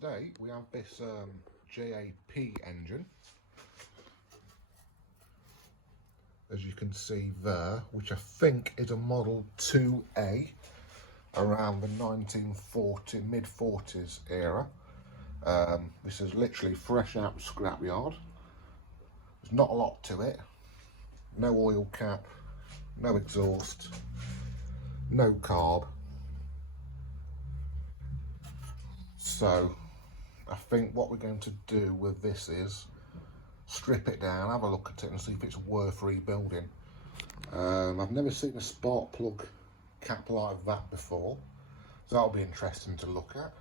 today we have this JAP engine, as you can see there, which I think is a Model 2A around the 1940, mid-40s era. This is literally fresh out of scrapyard. There's not a lot to it. No oil cap, no exhaust, no carb. So I think what we're going to do with this is strip it down, have a look at it and see if it's worth rebuilding. I've never seen a spark plug cap like that before, so that'll be interesting to look at.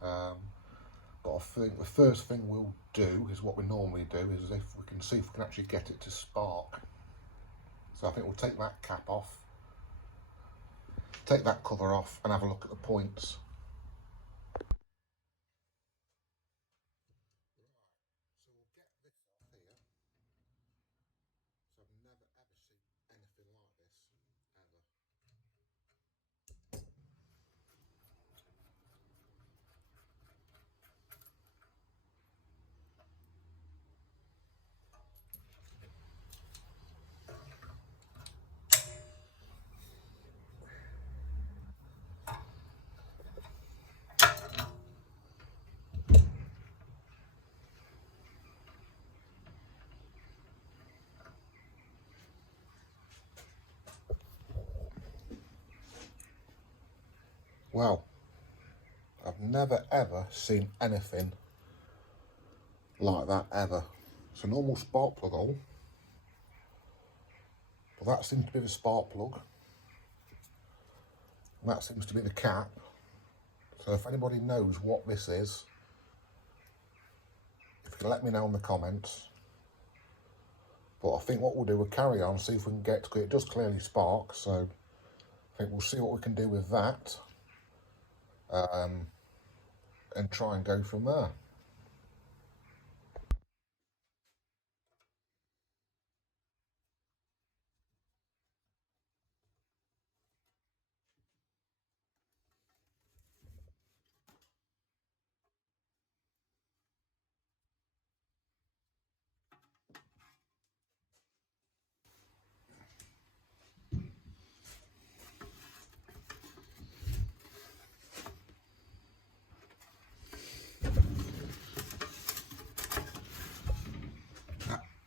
But I think the first thing we'll do is what we normally do, is if we can see if we can actually get it to spark. So I think we'll take that cap off, take that cover off and have a look at the points. Well, I've never ever seen anything like that ever. It's a normal spark plug hole, but that seems to be the spark plug, and that seems to be the cap. So if anybody knows what this is, if you can let me know in the comments. But I think what we'll do, we'll carry on, see if we can get to it. It does clearly spark, so I think we'll see what we can do with that. And try and go from there.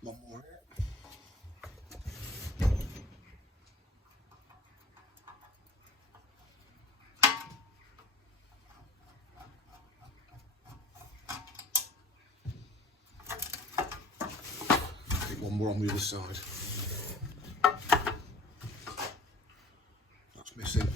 One more here. Take one more on the other side. That's missing.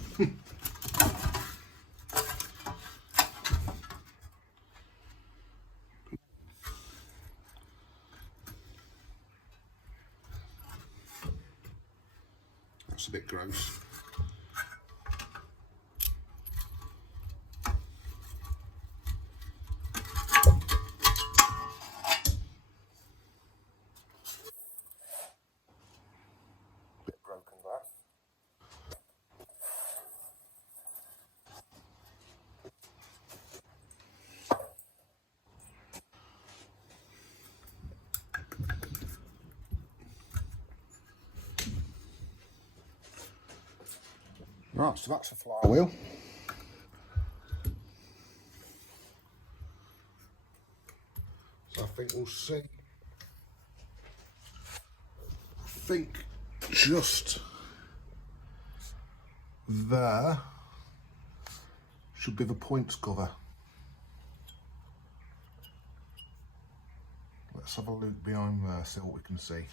That's a bit gross. Bit broken glass. Right, so that's a flywheel. So I think we'll see. I think just there should be the points cover. Let's have a look behind there, see what we can see. Right,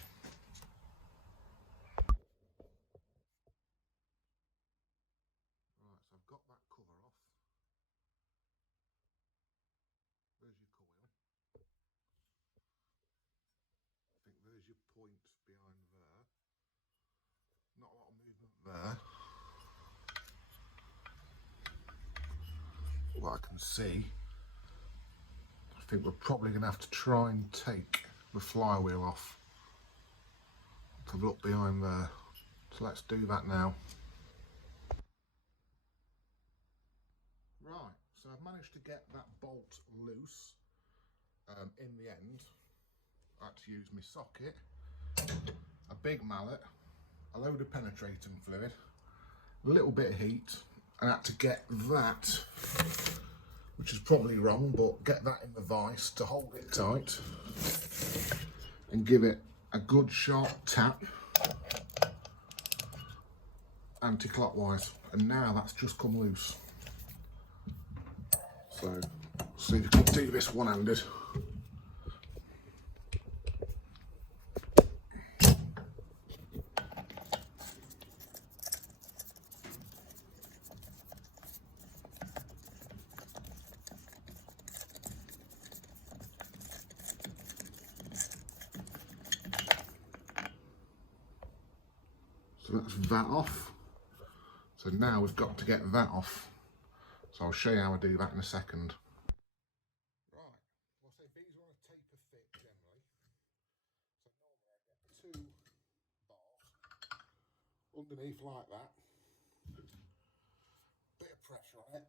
so I've got that cover off. There's your coil. I think there's your points behind there. Not a lot of movement there. What I can see, I think we're probably going to have to try and take the flywheel off to look behind there. So let's do that now. Right, so I've managed to get that bolt loose in the end. I had to use my socket, a big mallet, a load of penetrating fluid, a little bit of heat, and I had to get that, which is probably wrong, but get that in the vise to hold it tight and give it a good sharp tap anti-clockwise, and now that's just come loose. So see if you can do this one-handed. So that's that off. So now we've got to get that off. So I'll show you how I do that in a second. Right, well, say these are on a taper fit generally. So normally I get 2 bars underneath like that. Bit of pressure on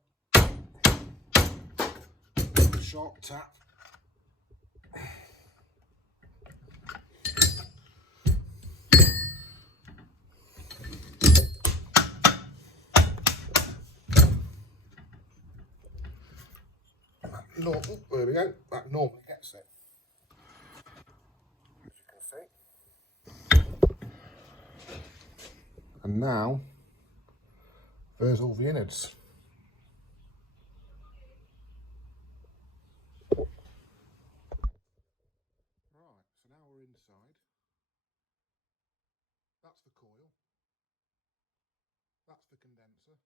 it. Sharp tap. Normal, there we go, that normally gets it, as you can see. And now, there's all the innards. Right, so now we're inside. That's the coil, that's the condenser,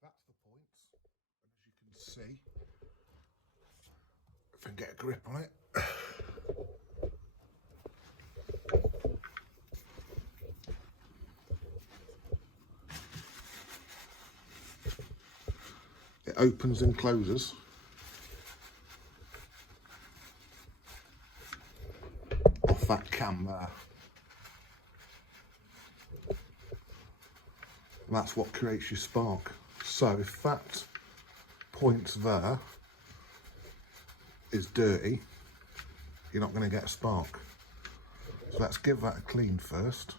that's the points, and as you can see, if I can get a grip on it, it opens and closes. Off that cam there. That's what creates your spark. So if that point there is dirty, you're not going to get a spark. So let's give that a clean first.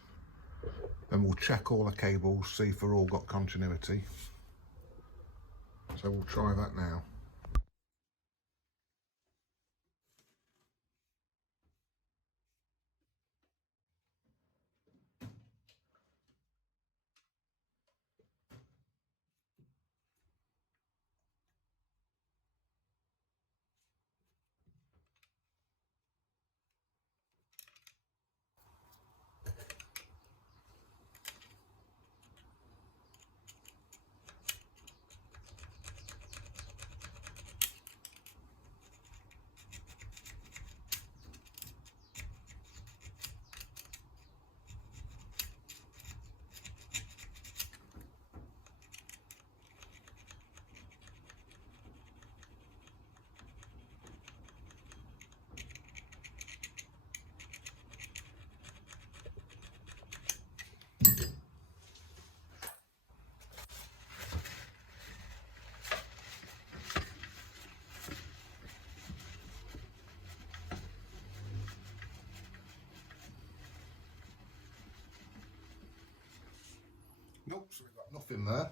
Then we'll check all the cables, see if they've all got continuity. So we'll try that now. Nope, so we've got nothing there.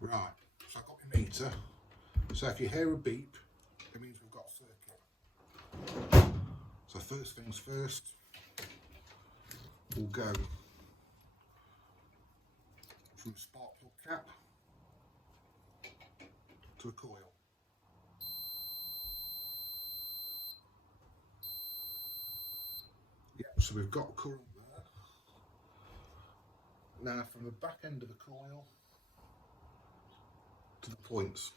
Right, so I've got my meter. So if you hear a beep, it means we've got a circuit. So first things first, we'll go from the spark plug cap to a coil. Yep, so we've got current there. Now from the back end of the coil to the points.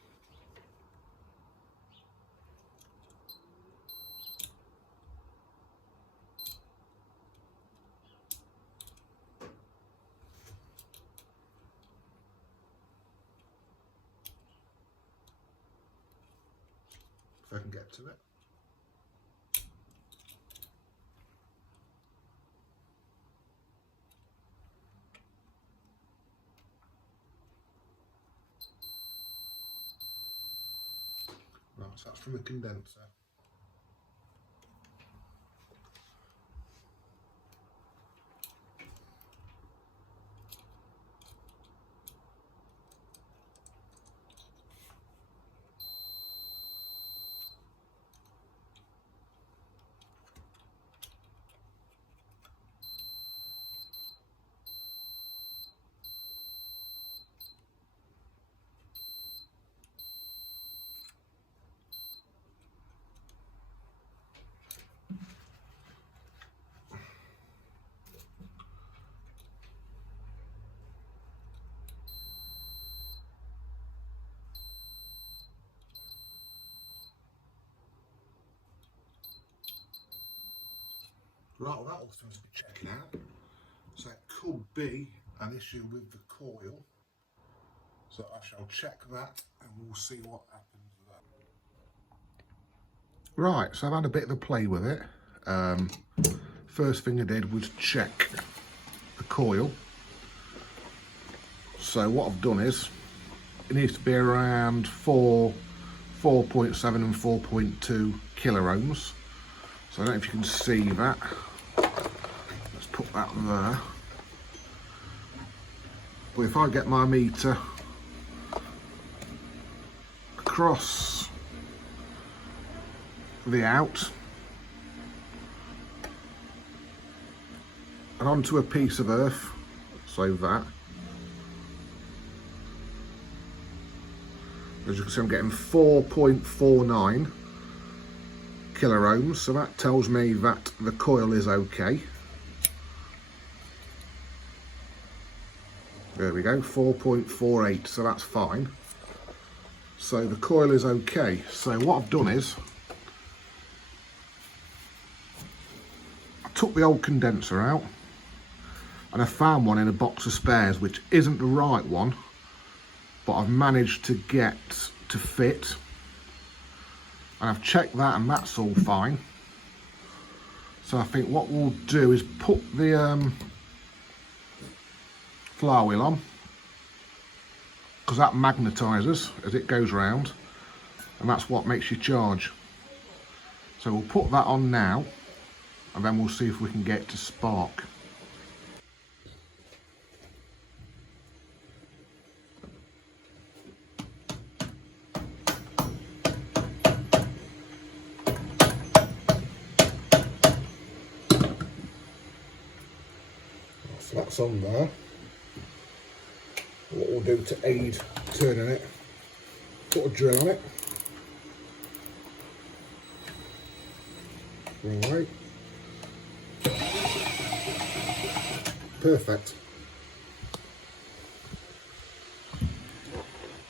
if I can get to it. Right, so that's from a condenser. Right, well, that also has to be checking out. So it could be an issue with the coil. So I shall check that and we'll see what happens with that. Right, so I've had a bit of a play with it. First thing I did was check the coil. So what I've done is, it needs to be around 4.7 and 4.2 kiloohms. So I don't know if you can see that. Let's put that there. But if I get my meter across the out and onto a piece of earth, so that, as you can see, I'm getting 4.49 kiloohms, so that tells me that the coil is okay. There we go, 4.48, so that's fine. So the coil is okay. So what I've done is, I took the old condenser out and I found one in a box of spares, which isn't the right one, but I've managed to get to fit. And I've checked that and that's all fine. So I think what we'll do is put the flywheel on, because that magnetises as it goes round, and that's what makes you charge. So we'll put that on now and then we'll see if we can get it to spark. So that's on there. What we'll do to aid turning it, put a drill on it. Right. Perfect.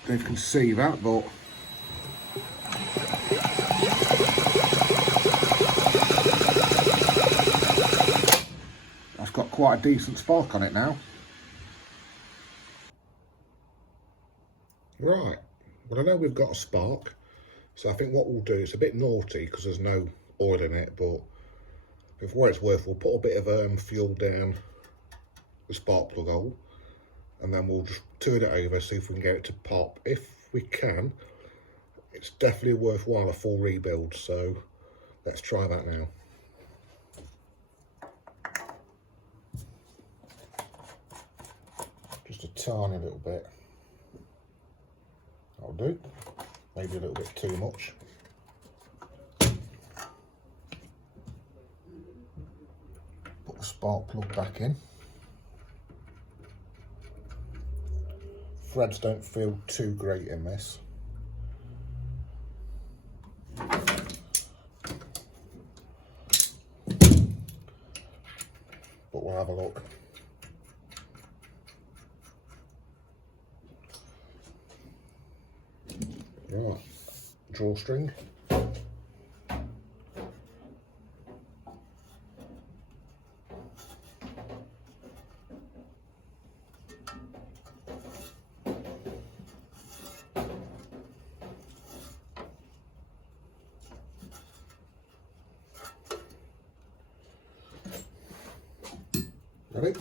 Don't know if you can see that, but that's got quite a decent spark on it now. Right, well, I know we've got a spark, so I think what we'll do, it's a bit naughty because there's no oil in it, but if what it's worth, we'll put a bit of fuel down the spark plug hole, and then we'll just turn it over, see if we can get it to pop. If we can, it's definitely worthwhile a full rebuild, so let's try that now. Just a tiny little bit. That'll do. Maybe a little bit too much. Put the spark plug back in. Threads don't feel too great in this. But we'll have a look. Right, drawstring. Ready?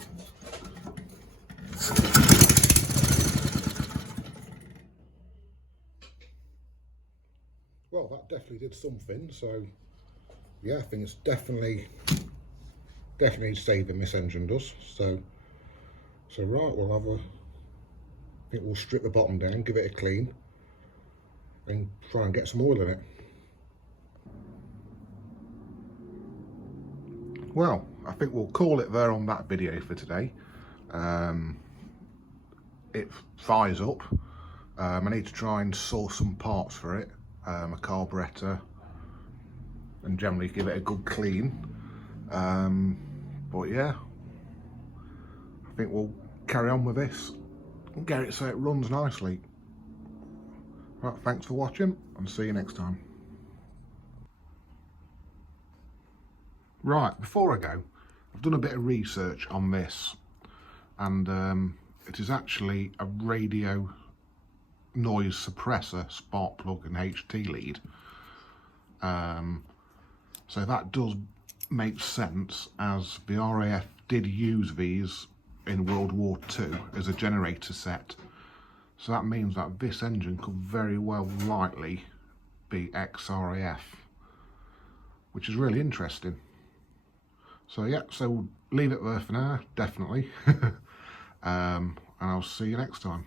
Well, that definitely did something, so yeah, I think it's definitely saving, this engine does. So right, we'll have a, I think we'll strip the bottom down, give it a clean, and try and get some oil in it. Well, I think we'll call it there on that video for today. It fires up. I need to try and source some parts for it, a carburettor, and generally give it a good clean. But yeah, I think we'll carry on with this and get it so it runs nicely. Right, thanks for watching and see you next time. Right, before I go, I've done a bit of research on this, and it is actually a radio noise suppressor, spark plug and HT lead. So that does make sense, as the RAF did use these in World War II as a generator set. So that means that this engine could very well likely be ex-RAF, which is really interesting. So yeah, so we'll leave it there for now, definitely. And I'll see you next time.